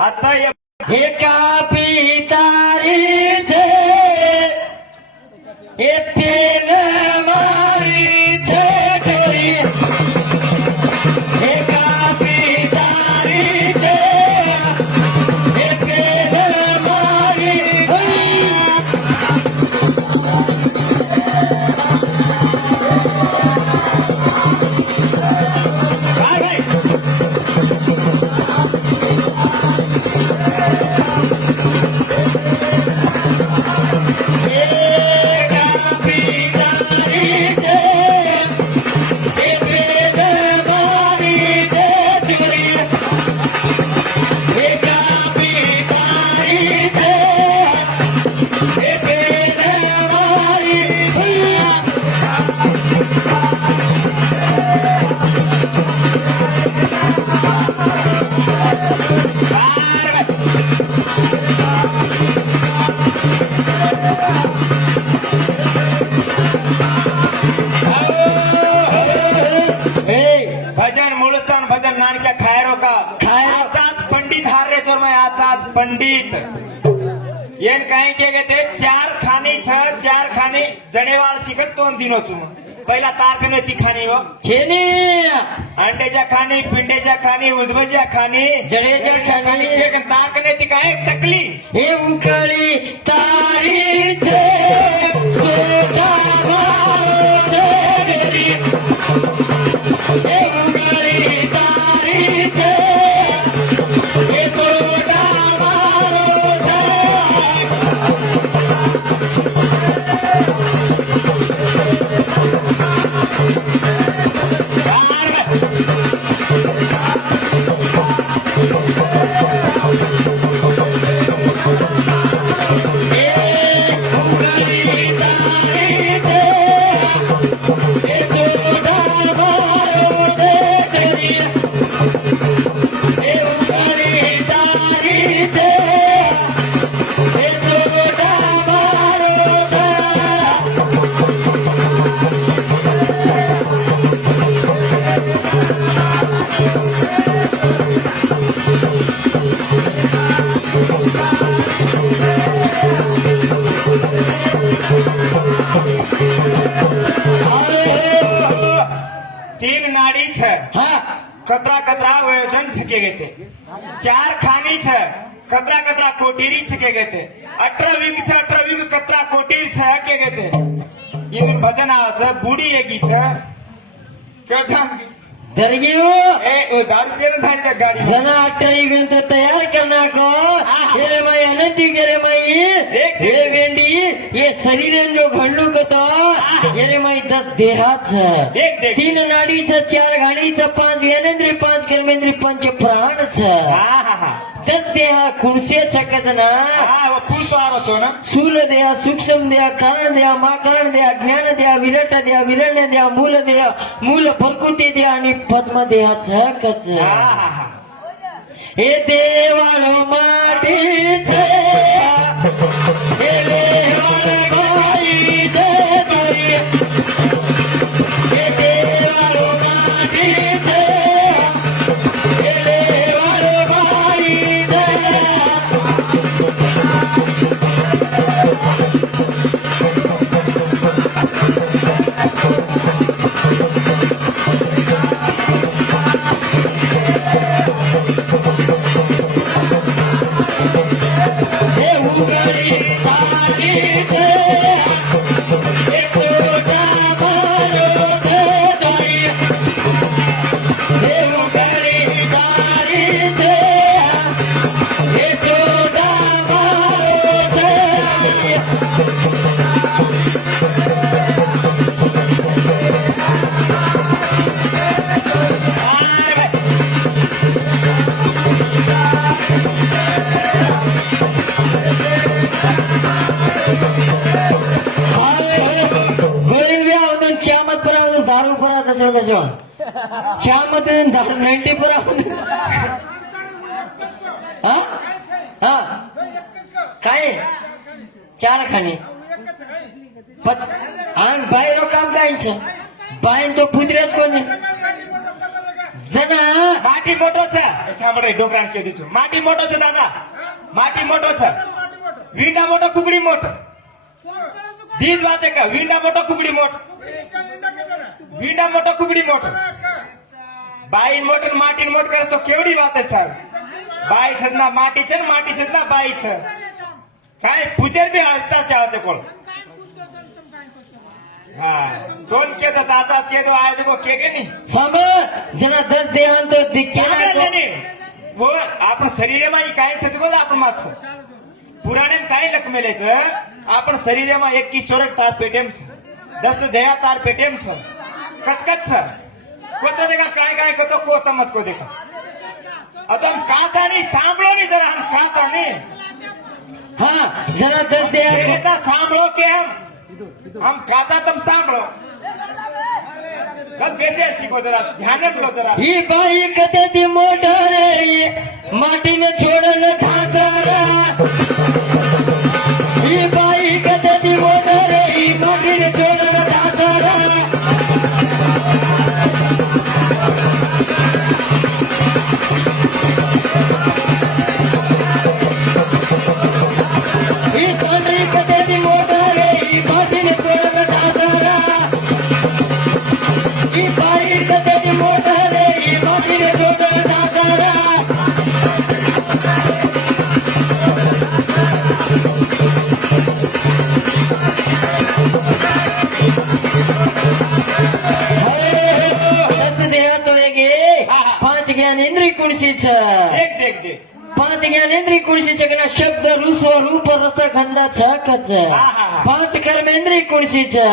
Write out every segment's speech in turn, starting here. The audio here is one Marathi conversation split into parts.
आता एका पितारीचे हे पेन मारीचे घरी एका पितारीचे हे पेन मारी भजन मुळस्थान भजन नानक्या खायरो का आचाच पंडित हार रे तोर मैं आचाच पंडित येन काही के गते चार खाने जणेवाळ शिकत 2 दिनोच पहिला तारकने ती खाणी हो छेनी अंड्याच्या खाणी पिंड्याच्या खाणी उद्भवच्या खाणी जडेच्या खाणी तारकने ती काय टकली हे उकळी तारीचे सोडा हे उकळी तारीचे हे सोडा तीन नाडी छ कतरा वयोजन छके गए थे 4 खानी छ कतरा कोटीरी छके गए थे 18 विंग कतरा कोटीर छ के गए थे ये भजन आवाज बूढ़ी एगी छ क्या दर्गियो ए दारू पियन थानी त्या गाडी सना 18 गंत तयार करना को ये माई अनंती गेरे माई हे वेंडी ये शरीरन जो घंडू कतो ये माई 10 देहात देख 3 नाडीच 4 घाणीच 5 ज्ञानेंद्रिय 5 कर्मेंद्रिय 5 प्राण हा 10 देहा कुणसे सकस ना वो फूल पार होतो ना स्थूल देहा सूक्ष्म देहा कारण देहा महाकारण देहा ज्ञान देहा विरट देहा विरण्य देहा मूल प्रकृती देहा आणि पद्म देहा छकच हे देवाळ मातीचे हे देवाळ गाईचे तरी हे देवाळ मातीचे हे देवाळ गाईचे दारू परा दसरा चहा मध्ये 90 परा काय 4 खाणे आणि बाहेर काम करायचं बाहेर तो पुत्र्याच कोणी जना માટી મોટો છે સાંભળે ડોકરાણ કહી દીધું માટી મોટો છે દાદા માટી મોટો છે વીંડા મોટો કુકડી મોટો દીજ વાતે કે વીંડા મોટો કુકડી મોટો વીંડા મોટો કુકડી મોટો બાઈ મોટો ને માટી મોટ કરે તો કેવડી વાતે થાય બાઈ સદના માટી છે ને માટી સદના બાઈ છે કાંઈ પૂછે બી હસતા છે આવે છે કોણ હા दोन के तो चाचा के तो आए देखो के नहीं સાંભળ जना 10 દેહાન તો ચાલે દીક્ષા નહીં वो આપણા શરીરમાં ઈ કાંઈ થતું કોઈ આપણું માત છે પુરાણે કાંઈ લખ મેલે છે આપણા શરીરમાં એક કિશોર તાર પેટેમ છે 10 દેહા તાર પેટેમ છે કટકટ છે કોતો દેખા કાંઈ કાંઈ કતો કો તમજ કો દેખા અતમ કાચા નહીં સાંભળો નહીં જરા હમ કાચા નહીં હા जना 10 દેહાન બેટા સાંભળો કે हम काचा तुम सांभळो गप बेसे शिको जरा ध्यान लो जरा ही बाई कधी मोठा रे माटीने छोडन धासारा ही बाई कधी मोठा रे माटीने छोडन धासारा ही तंद्री कधी मोठा रे माटीने छोडन धासारा ही बाई कधी मोठा रे माटीने छोडन धासारा પાંચ જ્ઞાનેન્દ્રિય કુણસી છે देख देख देख પાંચ જ્ઞાનેન્દ્રિય કુણસી છે કે શબ્દ રૂપ રૂપ રસ ગંધા છક છે પાંચ કર્મેન્દ્રિય કુણસી છે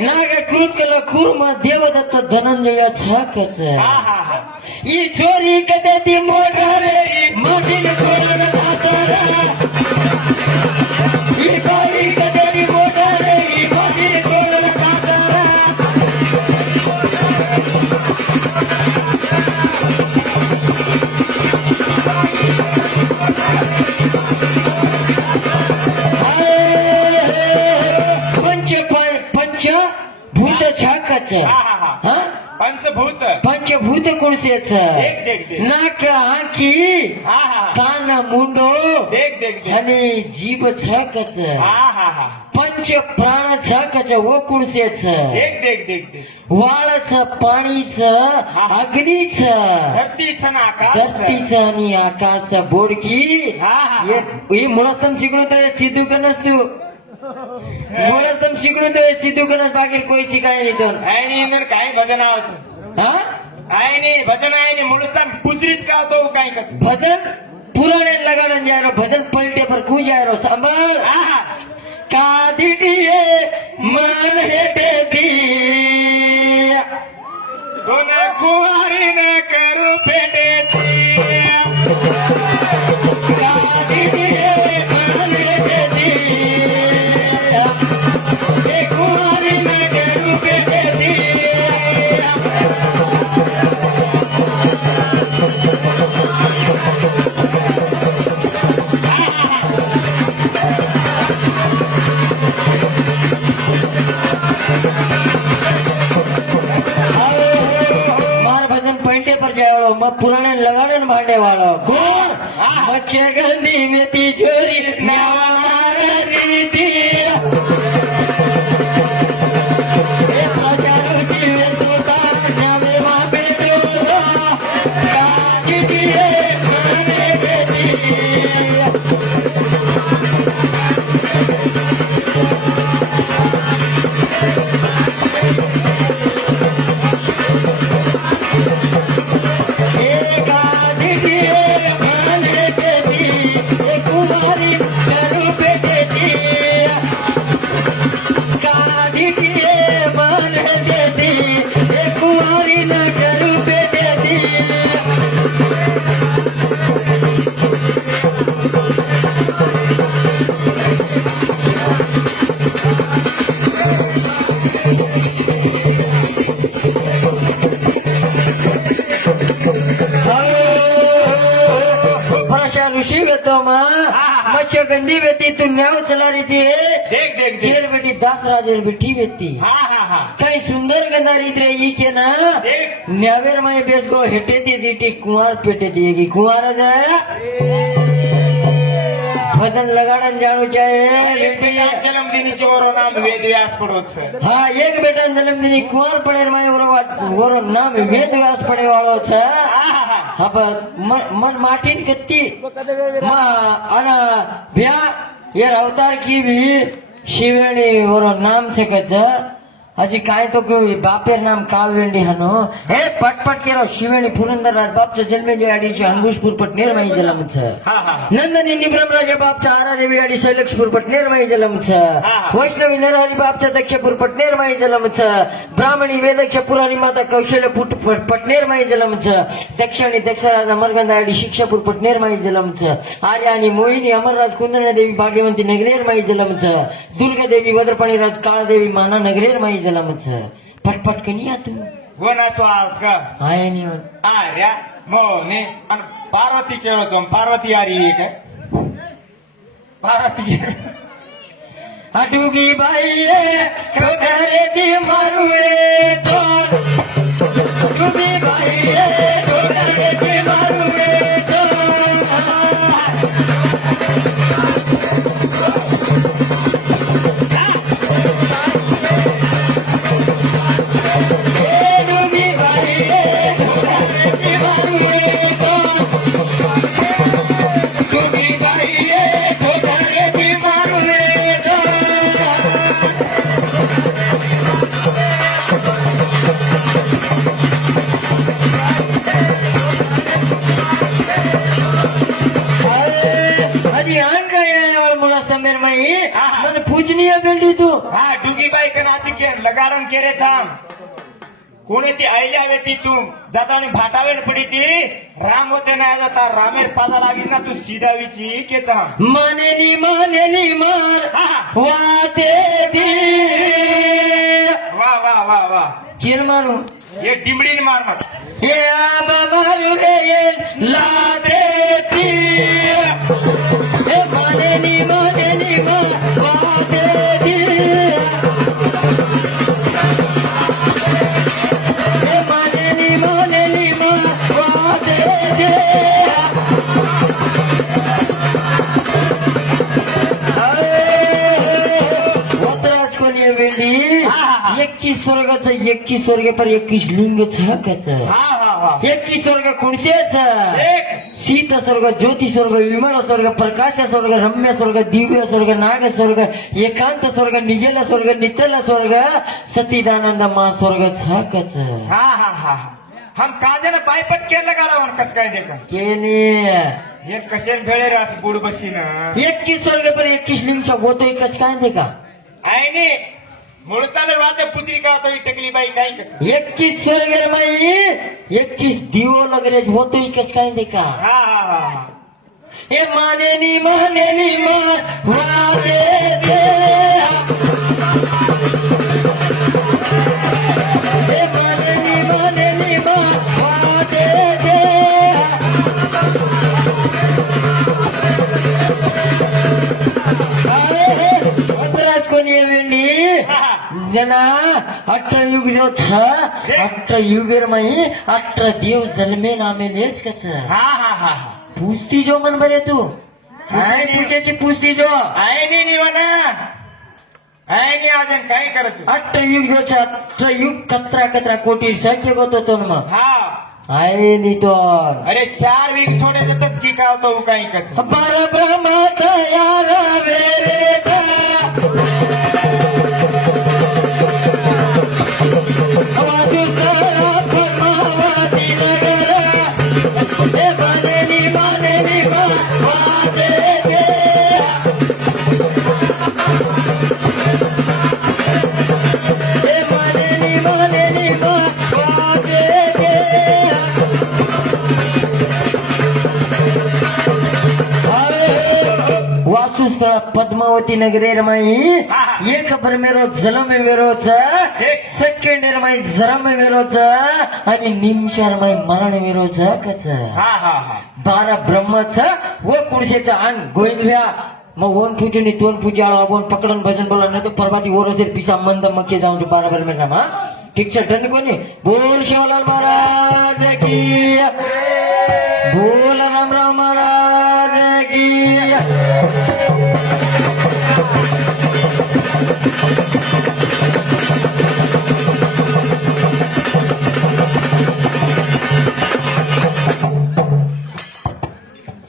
નાગ કૃત કલ કુર્મ દેવદત્ત ધનંજય છક છે હા હા હા ઈ છોરી કદેતી મોઢા રે માટીને છોડન ધાસરા ઈ બાઈ કદેતી મોઢા રે માટીને છોડન ધાસરા पंच भूत छाक છે હા હા હા હા पंचभूत પંચભૂત કોણ છે દેખ દેખ દેખ નાક આંખી હા હા કાન મુંડો देख देख देख અને જીભ છક છે હા હા હા પંચ પ્રાણ છક છે ઓ કોણ છે देख देख देख देख વાળ છે પાણી છે અગ્નિ છે धरती छन आकाश ધરતી છે અને આકાશ છે બોડકી હા હા એ મૂળસ્તંભ શીખણું તો એ સીધું કનસતું મૂળસ્તંભ શીખણું તો એ સીધું કનસ બાકી કોઈ શીખાય નહીં તો આની અંદર કાંઈ ભજન આવે છે હા આની ભજન આની મુલસ્તાન પુત્રી જ ગાતો કાંઈ કચ ભજન પુરાણે લગાડન જાયરો ભજન પલટે પર કુ જાયરો સાંભળ હા હા કાદીડીએ મન હેટેથી કોને કુંવારી ને કરું પેટેથી કાદીડીએ મન હેટેથી એ કુંવારી ને કરું પેટેથી માર ભજન પોઈન્ટે પર જાય વાળો મત પુરાણે લગાડન ભાંડે વાળો કોણ મચ્છે ગંદી મેતી ચોરી ન્યાવા મારા રીતી એ પ્રજાનો જીવે તો તારા નામે માં બેઠો કાચીએ મને દેતી ऋषि वेतो माँ हाँ। मच्छर गंदी बेटी तू न्याव चला रही थी देख देख जेल देख बेटी 10 राजेर बेटी बेटी हाँ हाँ हाँ कई सुंदर गंदा रीत रही के ना देख न्यावेर में बेस को हेटे दी दीटी कुंवार पेटे दिएगी कुंवार जाए बदन लगाड़न जाणू चाहे जन्मदिनी चोरो नाम वेद व्यास पड़ो छे हाँ एक बेटा जन्मदिनी कुंवर पड़े ओरो नाम वेद व्यास पड़े वालो छे अब मन माटीन कत्ती अना ब्या यार अवतार की भी शिवेणी ओरो नाम छे कच हजी काय तो कोई बापेर नाम कावेंडी हनो हे पटपट केरो शिवेणी पुरंदर राज बापचा जन्मे जे आडी छे अंगुशपुर पटनेर माई जलम छे नंदनी निब्रम राजा बापचा आरा देवी आडी शैलेशपुर पटनेर माई जलम छे वैष्णवी नरहरी बापचा दक्षपुर पटनेर माई जलम छे ब्राह्मणी वेदक्ष पुरारी माता कौशल्यपुर पटनेर माई जलम छे दक्षिणी दक्षराज अमरगंधा आडी शिक्षापुर पटनेर माई जलम छे आर्यानी मोहिनी अमरराज कुंदन देवी भाग्यवंती नगरेर माई जलम छे दुर्गा देवी वज्रपाणी राज काळ देवी माना नगरेर माई जलम छे पटपट कनिया तू कोणाचो आज का आय नी आर्या मोने आणि पार्वती केलो छो पार्वती आरी एक पार्वती अडुगी बाई कोडरे दी मारुए तो अडुगी बाई कोडरे दी मारुए तो મને પૂછનીય બેઠી તું हा डुगीबाई कनाची के लगाडन केरे छाम कोणी ती आयल्या वेती तू जातानी भाटावेन पडी ती राम होते ना जाता रामेर पादा लागी ना तू सीधावीची के छाम मानेली मार वाते दी वा वा वा वा किर मारू ये डिमडीन मार मत हे आबा मारू रे ये लाते दी हे मानेली मार वाते दी हे मानेली मार वाते दी वतराज कोणी वेंडी 21 स्वर्गाचं 21 स्वर्ग पर 21 लिंग छकच हा हा हा 21 स्वर्ग कोणसेच एक शीत स्वर्ग ज्योति स्वर्ग विमल स्वर्ग प्रकाश स्वर्ग रम्य स्वर्ग दिव्य स्वर्ग नाग स्वर्ग एकांत स्वर्ग निजल स्वर्ग नितल स्वर्ग सतीदानंद मा स्वर्ग छकच हा हा हा हम काजन पायपट के लगाडावन कच काय देखा केने हे कशेन भेळे रास बुड बसीन 21 स्वर्ग पर 21 लिंग छ गोतो कच काय देखा आईने मुळताने वाते पुत्री का तो टकली बाई काही कच 21 स्वर्ग माई 21 दिवो लगरे होतो कच काय देखा हा हा हा ए मानेनी मार वादे दे ए मानेनी मार वादे दे वतराज कोणी वेंडी जना 18 युग जो छ 18 युगेर माई 18 देव जन्मे नामे लेस कच हा हा हा पूछती जो मन बरे तू काय पूछायची पूछती जो आईने निवना आईने अजून काय करायचं 18 युग जो छ 18 युग कतरा कोटी संख्या गोतो तो न हा आए नी तो अरे 4 वीक छोटे जतच की का तो काही कच पर ब्रह्म तयार वेरे था आवाजु सारा परमावती नगर ए मानेनी वादे दे ए मानेनी वादे दे वास्तुस्थळ पद्मावती नगरी रमाई हा, हा. एक बर मेरो जलम वेरोच एक. सेकंड रमाई जरम वेरोच आणि निमशार माई मरण वेरोच कच हा हा हा 12 ब्रह्मच व कुळशेचा अंग गोविंद्या मग ओन पूजू नि दोन पूजा ओन पकडन भजन बोला नाही तो परवाती ओरसेल पिसा मंद मक्के जाऊन 12 बर महिना मा ठीक છે डन कोणी बोल शिवलाल महाराज की बोल रामराव महाराज की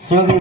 शिवगी